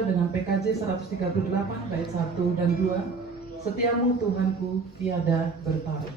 sejalan dengan PKJ 138 ayat 1 dan 2. Setiamu Tuhanku tiada berpaling.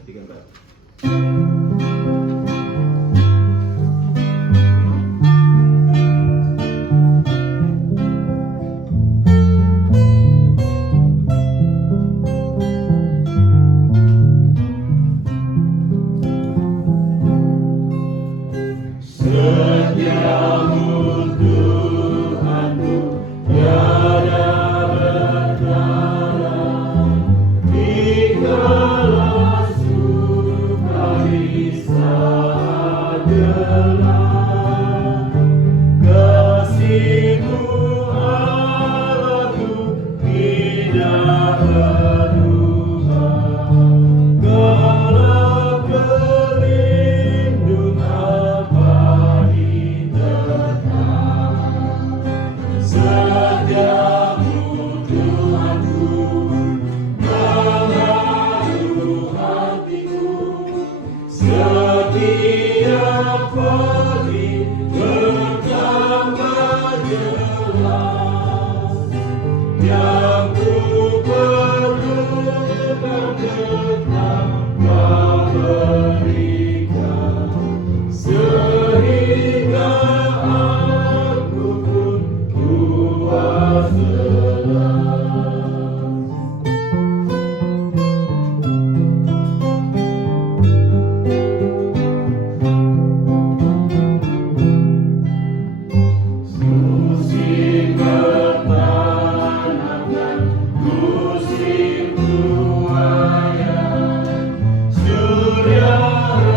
Surya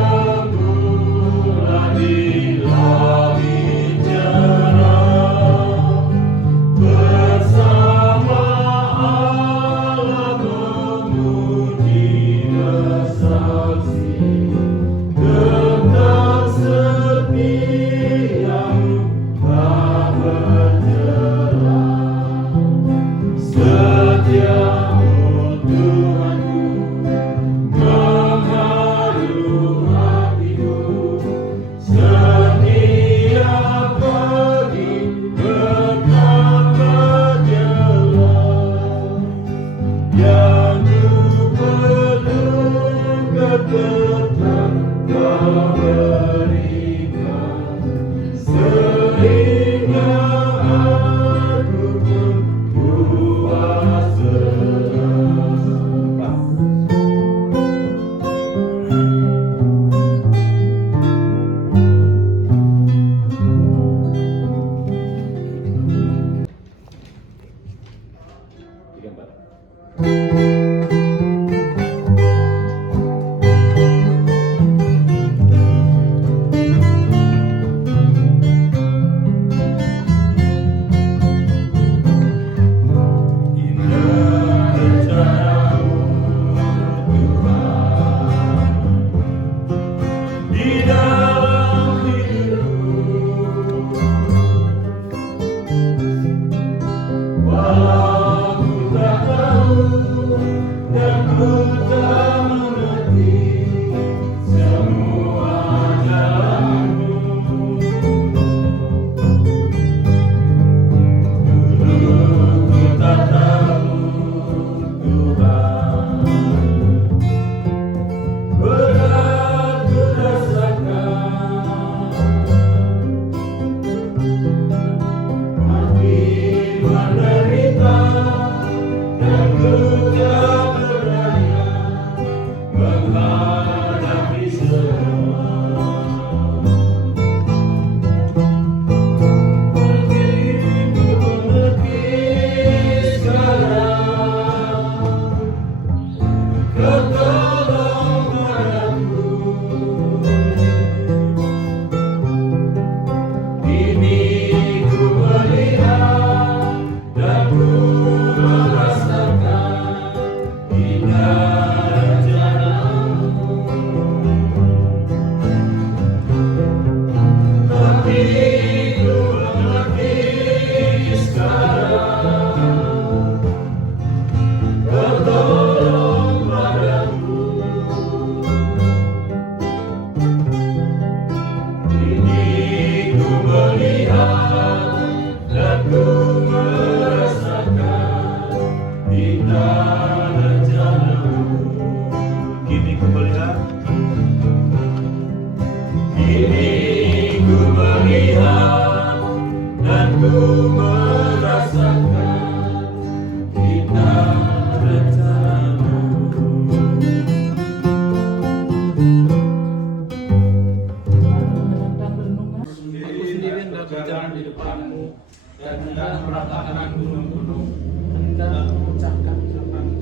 anak gunung-gunung, hendak memecahkan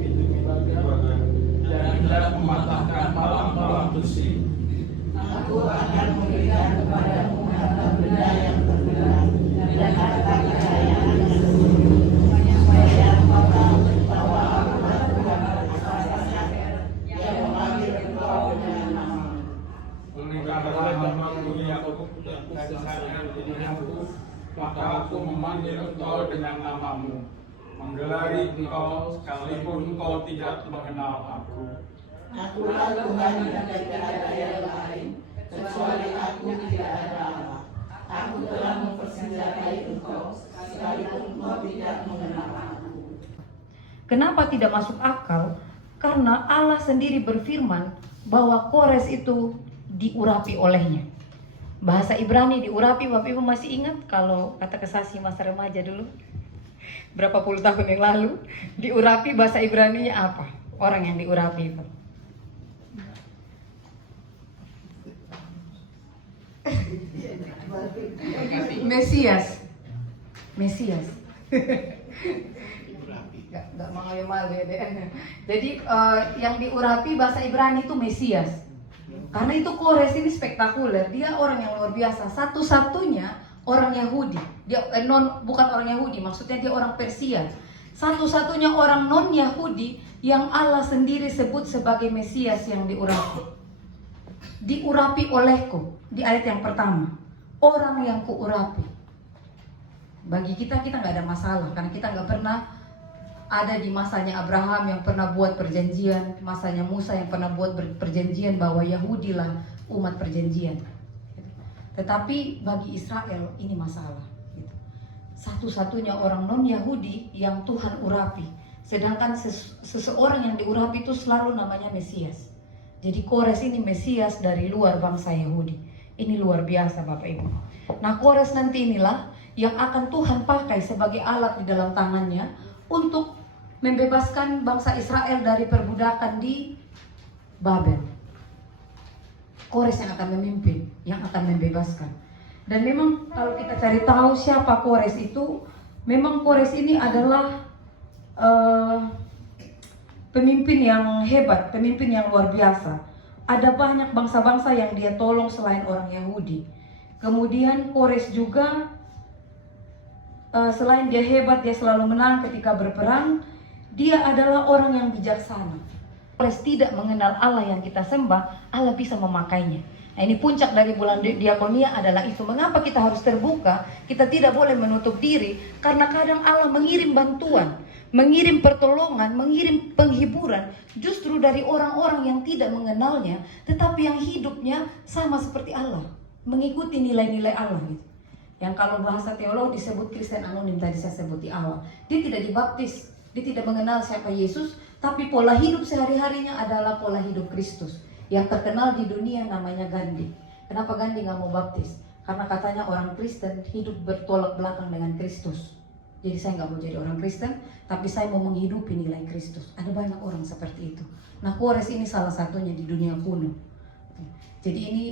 pintu bagan, dan hendak mematahkan palang-palang besi. Aku akan memberikan kepadamu harta benda yang terbelah dan harta kekayaan sesungguhnya, supaya engkau tahu bahwa aku Tuhan Israel yang memanggil engkau dengan namamu. Engkaulah namamu Yakub dan Israel pilihanku, maka aku memanggil engkau dengan namamu, menggelari engkau sekalipun engkau tidak mengenal aku. Akulah Tuhan yang tidak ada yang lain, kecuali aku tidak ada Allah. Aku telah mempersenjatai engkau, sekalipun engkau tidak mengenal aku. Kenapa tidak masuk akal? Karena Allah sendiri berfirman bahwa Kores itu diurapi olehnya. Bahasa Ibrani diurapi, Bapak Ibu masih ingat kalau kata kesasi masa remaja dulu? Berapa puluh tahun yang lalu, diurapi bahasa Ibraninya apa? Orang yang diurapi itu. Mesias. Gak malu-malu ya deh. Jadi yang diurapi bahasa Ibrani itu Mesias. Karena itu Kores ini spektakuler. Dia orang yang luar biasa. Satu-satunya orang Yahudi. Dia bukan orang Yahudi, maksudnya dia orang Persia. Satu-satunya orang non Yahudi yang Allah sendiri sebut sebagai Mesias yang diurapi. Diurapi olehku di ayat yang pertama. Orang yang kuurapi. Bagi kita nggak ada masalah karena kita nggak pernah ada di masanya Abraham yang pernah buat perjanjian, masanya Musa yang pernah buat perjanjian bahwa Yahudilah umat perjanjian. Tetapi bagi Israel ini masalah. Satu-satunya orang non Yahudi yang Tuhan urapi. Sedangkan seseorang yang diurapi itu selalu namanya Mesias. Jadi Kores ini Mesias dari luar bangsa Yahudi. Ini luar biasa Bapak Ibu. Nah Kores nanti inilah yang akan Tuhan pakai sebagai alat di dalam tangannya untuk membebaskan bangsa Israel dari perbudakan di Babel. Kores yang akan memimpin, yang akan membebaskan. Dan memang kalau kita cari tahu siapa Kores itu, memang Kores ini adalah pemimpin yang hebat, pemimpin yang luar biasa. Ada banyak bangsa-bangsa yang dia tolong selain orang Yahudi. Kemudian Kores juga selain dia hebat, dia selalu menang ketika berperang. Dia adalah orang yang bijaksana. Kores tidak mengenal Allah yang kita sembah, Allah bisa memakainya. Nah ini puncak dari bulan diakonia adalah itu. Mengapa kita harus terbuka? Kita tidak boleh menutup diri. Karena kadang Allah mengirim bantuan, mengirim pertolongan, mengirim penghiburan justru dari orang-orang yang tidak mengenalnya, tetapi yang hidupnya sama seperti Allah, mengikuti nilai-nilai Allah gitu. Yang kalau bahasa teolog disebut Kristen anonim, tadi saya sebut di awal. Dia tidak dibaptis, dia tidak mengenal siapa Yesus, tapi pola hidup sehari-harinya adalah pola hidup Kristus. Yang terkenal di dunia namanya Gandhi. Kenapa Gandhi nggak mau baptis? Karena katanya orang Kristen hidup bertolak belakang dengan Kristus. Jadi saya nggak mau jadi orang Kristen, tapi saya mau menghidupi nilai Kristus. Ada banyak orang seperti itu. Nah Kores ini salah satunya di dunia kuno. Jadi ini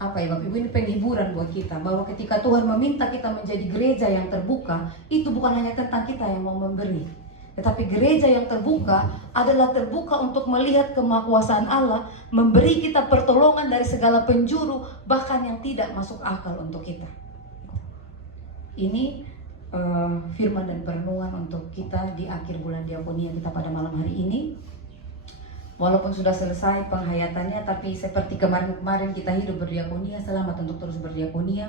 apa ya Bapak Ibu, ini penghiburan buat kita bahwa ketika Tuhan meminta kita menjadi gereja yang terbuka, itu bukan hanya tentang kita yang mau memberi, tetapi gereja yang terbuka adalah terbuka untuk melihat kemahakuasaan Allah, memberi kita pertolongan dari segala penjuru, bahkan yang tidak masuk akal untuk kita. Ini firman dan perenungan untuk kita di akhir bulan diakonia kita pada malam hari ini. Walaupun sudah selesai penghayatannya, tapi seperti kemarin-kemarin kita hidup berdiakonia, selamat untuk terus berdiakonia.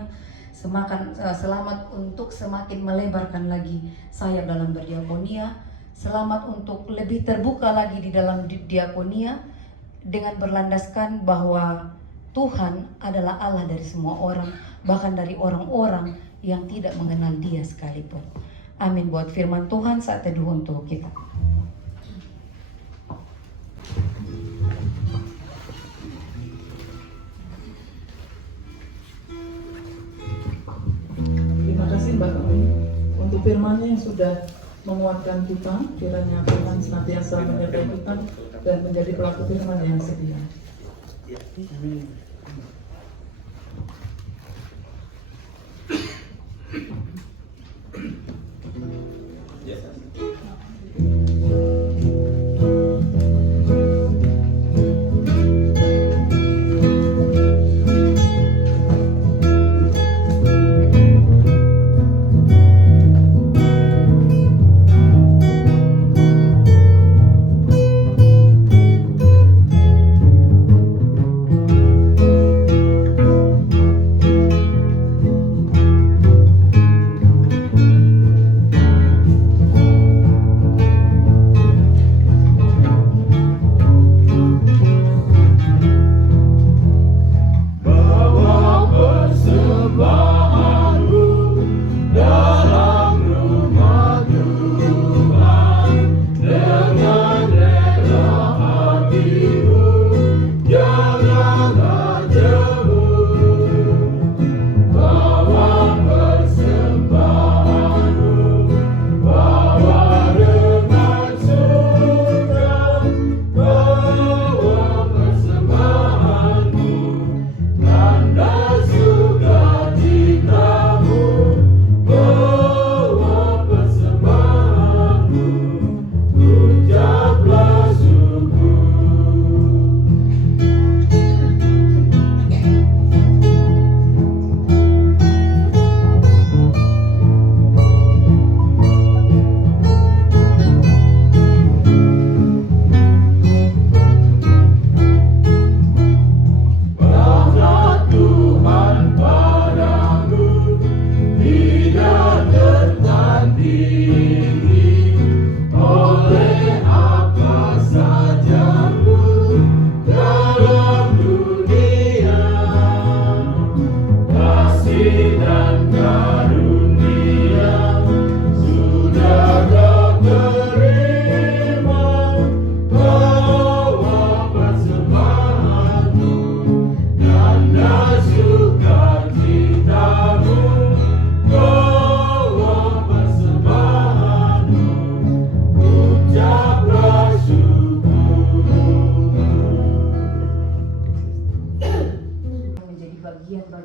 Selamat untuk semakin melebarkan lagi sayap dalam berdiakonia. Selamat untuk lebih terbuka lagi di dalam diakonia dengan berlandaskan bahwa Tuhan adalah Allah dari semua orang, bahkan dari orang-orang yang tidak mengenal Dia sekalipun. Amin buat firman Tuhan saat teduh untuk kita. Terima kasih Mbak Kami untuk firman-Nya yang sudah menguatkan kita. Kiranya Tuhan senantiasa menyertai kita dan menjadi pelaku firman yang setia. Amin.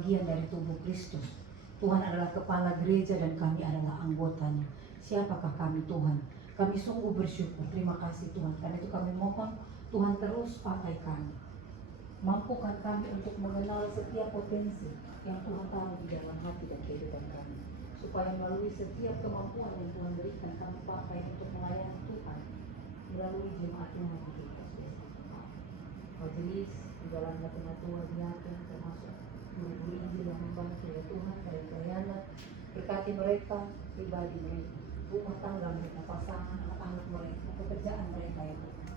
bagian dari tubuh Kristus. Tuhan adalah kepala gereja dan kami adalah anggotanya. Siapakah kami Tuhan? Kami sungguh bersyukur. Terima kasih Tuhan. Karena itu kami mohon Tuhan terus pakai kami. Mampukan kami untuk mengenal setiap potensi yang Tuhan taruh di dalam hati dan kehidupan kami. Supaya melalui setiap kemampuan yang Tuhan berikan, kami pakai untuk melayani Tuhan melalui jemaat Tuhan di kita. Majelis di dalam hati Tuhan diatur, termasuk guru-guru Injil yang membantu ya Tuhan dari pelayanan. Berkati mereka, pribadi mereka, rumah tangga mereka, pasangan, anak-anak mereka, pekerjaan mereka ya Tuhan.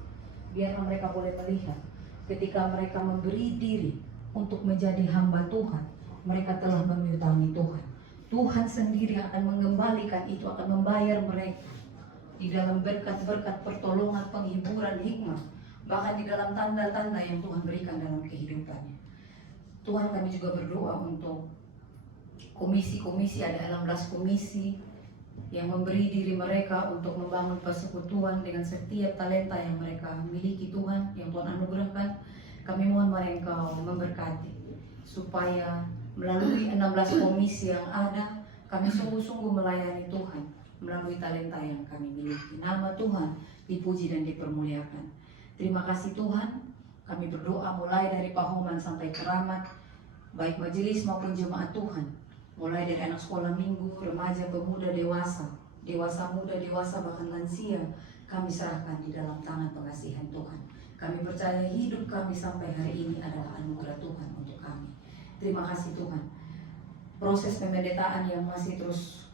Biarlah mereka boleh melihat ketika mereka memberi diri untuk menjadi hamba Tuhan, mereka telah mengutami Tuhan. Tuhan sendiri akan mengembalikan itu, akan membayar mereka di dalam berkat-berkat pertolongan, penghiburan, hikmah, bahkan di dalam tanda-tanda yang Tuhan berikan dalam kehidupannya. Tuhan, kami juga berdoa untuk komisi-komisi, ada 16 komisi yang memberi diri mereka untuk membangun persekutuan dengan setiap talenta yang mereka miliki Tuhan, yang Tuhan anugerahkan. Kami mohon mari Engkau memberkati supaya melalui 16 komisi yang ada, kami sungguh-sungguh melayani Tuhan melalui talenta yang kami miliki. Nama Tuhan dipuji dan dipermuliakan. Terima kasih Tuhan. Kami berdoa mulai dari pahoman sampai keramat, baik majelis maupun jemaat Tuhan. Mulai dari anak sekolah minggu, remaja, pemuda, dewasa, dewasa muda, dewasa bahkan lansia, kami serahkan di dalam tangan pengasihan Tuhan. Kami percaya hidup kami sampai hari ini adalah anugerah Tuhan untuk kami. Terima kasih Tuhan. Proses pemendetaan yang masih terus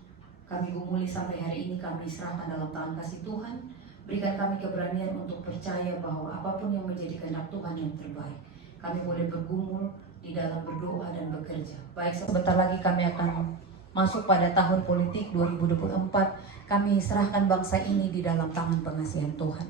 kami gumuli sampai hari ini kami serahkan dalam tangan kasih Tuhan. Berikan kami keberanian untuk percaya bahwa apapun yang menjadi kehendak Tuhan yang terbaik, kami boleh bergumul di dalam berdoa dan bekerja. Baik, sebentar lagi kami akan masuk pada tahun politik 2024. Kami serahkan bangsa ini di dalam tangan pengasihan Tuhan.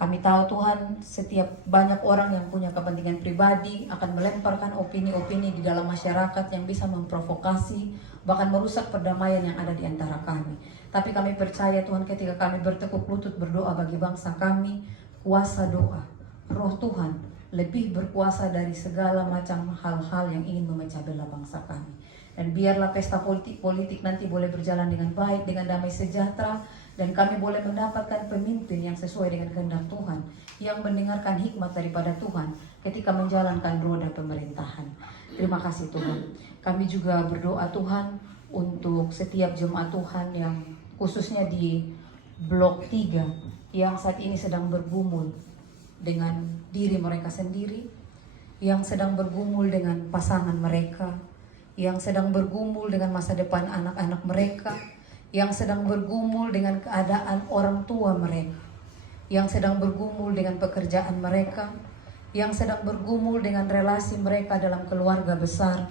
Kami tahu Tuhan, setiap banyak orang yang punya kepentingan pribadi akan melemparkan opini-opini di dalam masyarakat yang bisa memprovokasi, bahkan merusak perdamaian yang ada di antara kami. Tapi kami percaya Tuhan, ketika kami bertekuk lutut berdoa bagi bangsa kami, kuasa doa, Roh Tuhan lebih berkuasa dari segala macam hal-hal yang ingin memecah belah bangsa kami. Dan biarlah pesta politik nanti boleh berjalan dengan baik, dengan damai sejahtera, dan kami boleh mendapatkan pemimpin yang sesuai dengan kehendak Tuhan, yang mendengarkan hikmat daripada Tuhan ketika menjalankan roda pemerintahan. Terima kasih Tuhan. Kami juga berdoa Tuhan untuk setiap jemaat Tuhan yang khususnya di Blok 3 yang saat ini sedang bergumul dengan diri mereka sendiri, yang sedang bergumul dengan pasangan mereka, yang sedang bergumul dengan masa depan anak-anak mereka, yang sedang bergumul dengan keadaan orang tua mereka, yang sedang bergumul dengan pekerjaan mereka, yang sedang bergumul dengan relasi mereka dalam keluarga besar,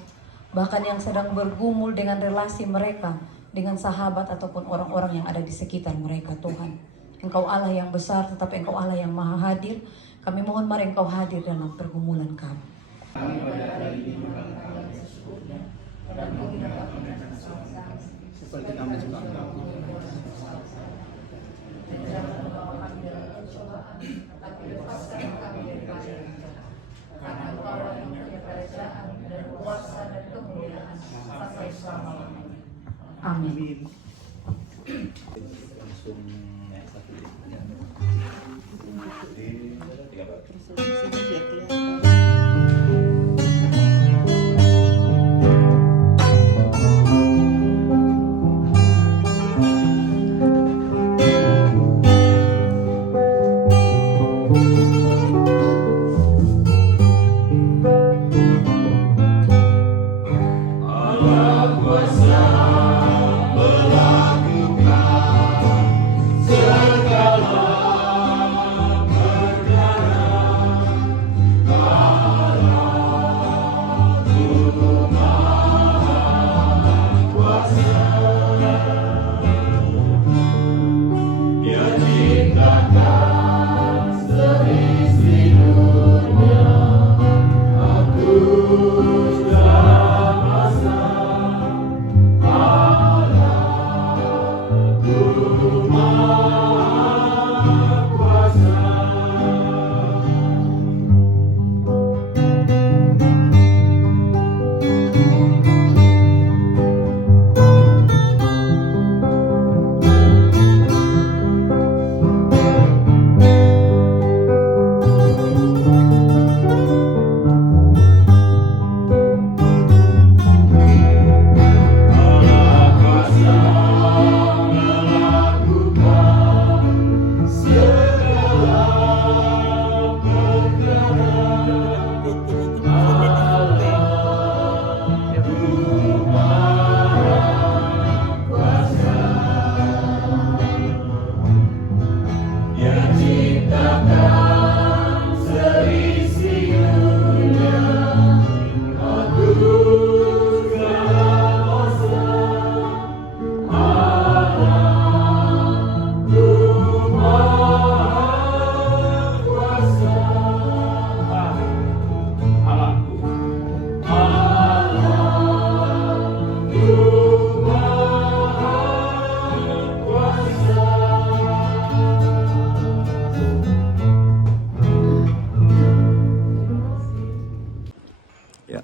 bahkan yang sedang bergumul dengan relasi mereka dengan sahabat ataupun orang-orang yang ada di sekitar mereka. Tuhan, Engkau Allah yang besar, tetapi Engkau Allah yang maha hadir. Kami mohon mari Engkau hadir dalam pergumulan kami. Seperti kami juga Amin.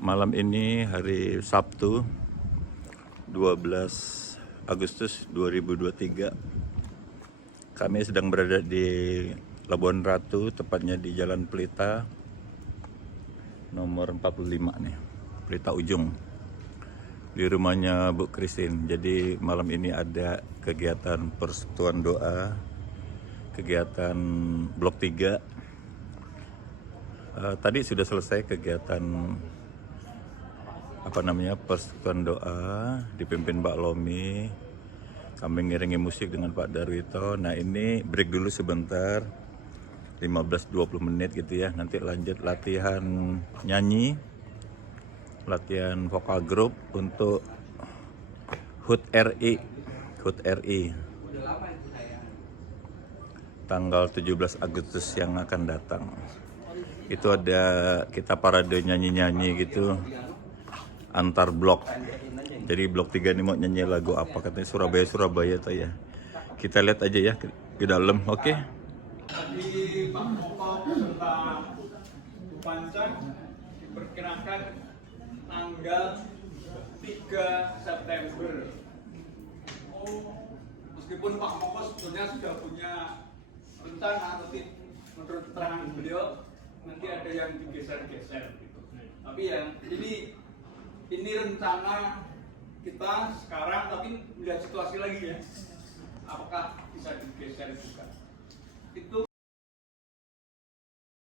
Malam ini hari Sabtu 12 Agustus 2023. Kami sedang berada di Labuan Ratu, tepatnya di Jalan Pelita nomor 45 nih, Pelita Ujung, di rumahnya Bu Christine. Jadi malam ini ada kegiatan persekutuan doa, kegiatan Blok 3. Tadi sudah selesai kegiatan persekutuan doa dipimpin Mbak Lomi. Kami ngiringi musik dengan Pak Darwito. Nah ini break dulu sebentar, 15-20 menit gitu ya. Nanti lanjut latihan nyanyi, latihan vokal grup untuk HUT RI tanggal 17 Agustus yang akan datang. Itu ada kita parade nyanyi-nyanyi gitu antar blok. Jadi blok 3 ini mau nyanyi lagu apa, katanya Surabaya tuh ya. Kita lihat aja ya ke dalam, oke? Tadi Pak Koko beserta Bu Panca diperkirakan tanggal 13 3 September. Oh, meskipun Pak Moko sebetulnya sudah punya rencana, tapi menurut keterangan beliau nanti ada yang digeser-geser gitu. Tapi yang ini rencana kita sekarang, tapi melihat situasi lagi ya, apakah bisa digeser juga? Itu